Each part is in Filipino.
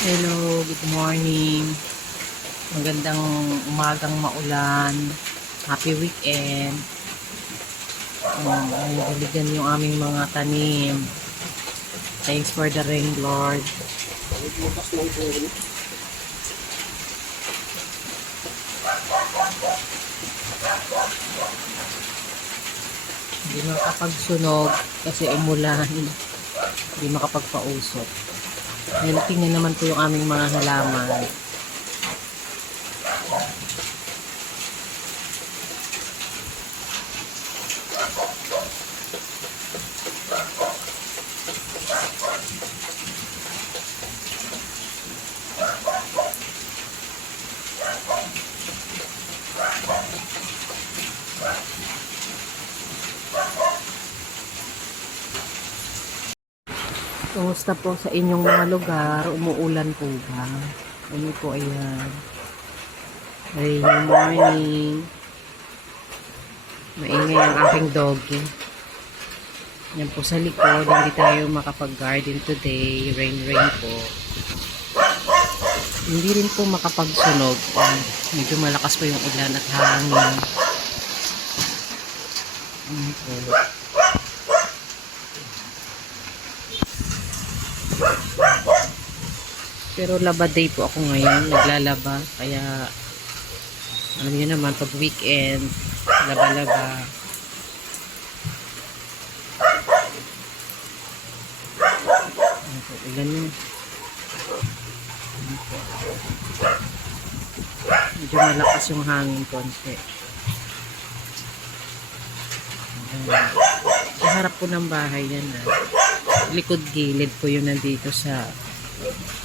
Hello, good morning. Magandang umagang maulan. Happy weekend. Diligan yung aming mga tanim. Thanks for the rain, Lord. Hindi makapagsunog kasi umulan. Hindi makapagpausok. Ngayon, tingnan naman po yung aming mga halaman. Kumusta po sa inyong mga lugar? Umuulan po ba? Ano po, ayan. Good morning. Maingay ang aking doggy. Yan po sa likod. Hindi tayo makapag-garden today. Rain po. Hindi rin po makapagsunog. Medyo malakas po yung ulan at hangin. Ano po. Pero laba day po ako ngayon, naglalaba, kaya alam niyo naman pag weekend, laba-laba. Ilan yun? Medyo malakas yung hangin konti. Sa harap po ng bahay yan likod gilid po yun nandito sa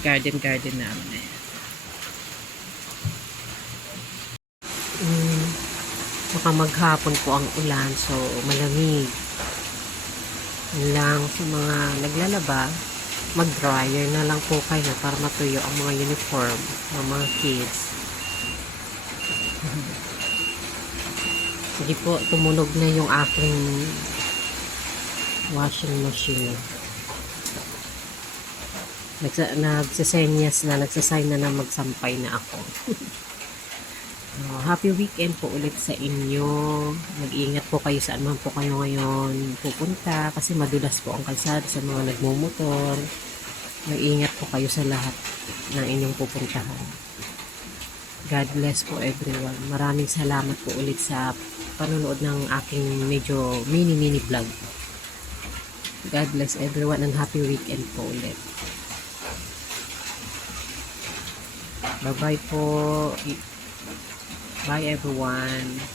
garden namin. Baka maghapon po ang ulan, so malamig. Lang sa mga naglalaba, mag-dryer na lang po kayo para matuyo ang mga uniform ng mga kids. Sige po, tumunog na yung aking washing machine. Nagsasenyas na, nagsasign na magsampay na ako. Happy weekend po ulit sa inyo. Mag-iingat po kayo saan man po kayo ngayon pupunta kasi madulas po ang kalsada sa mga nagmumotor. Mag-iingat po kayo sa lahat ng inyong pupuntahan. God bless po everyone. Maraming salamat po ulit sa panonood ng aking medyo mini vlog. God bless everyone and happy weekend po ulit. Bye-bye po. Bye everyone.